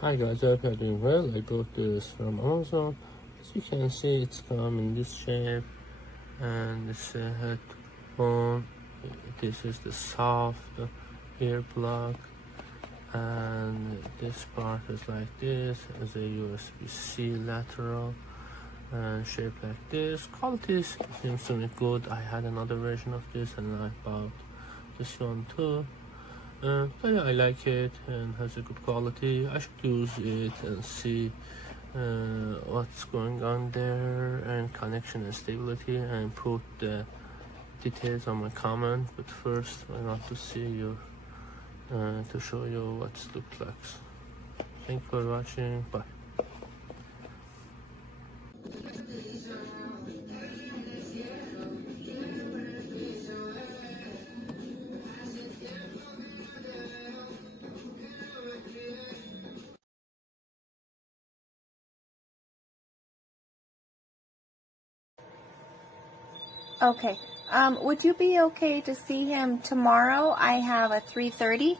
Hi guys, I hope you're doing well. I bought this from Amazon. As you can see, it's come in this shape, and it's a headphone. This is the soft ear plug, and this part is like this, as a USB-C lateral, and shaped like this. Quality seems to be good. I had another version of this, and I bought this one too. But yeah, I like it and has a good quality. I should use it and see what's going on there, and connection and stability, and put the details on my comment. But first I want to see you to show you what it looks like. Thank you for watching. Bye. Okay. Would you be okay to see him tomorrow? I have a 3:30.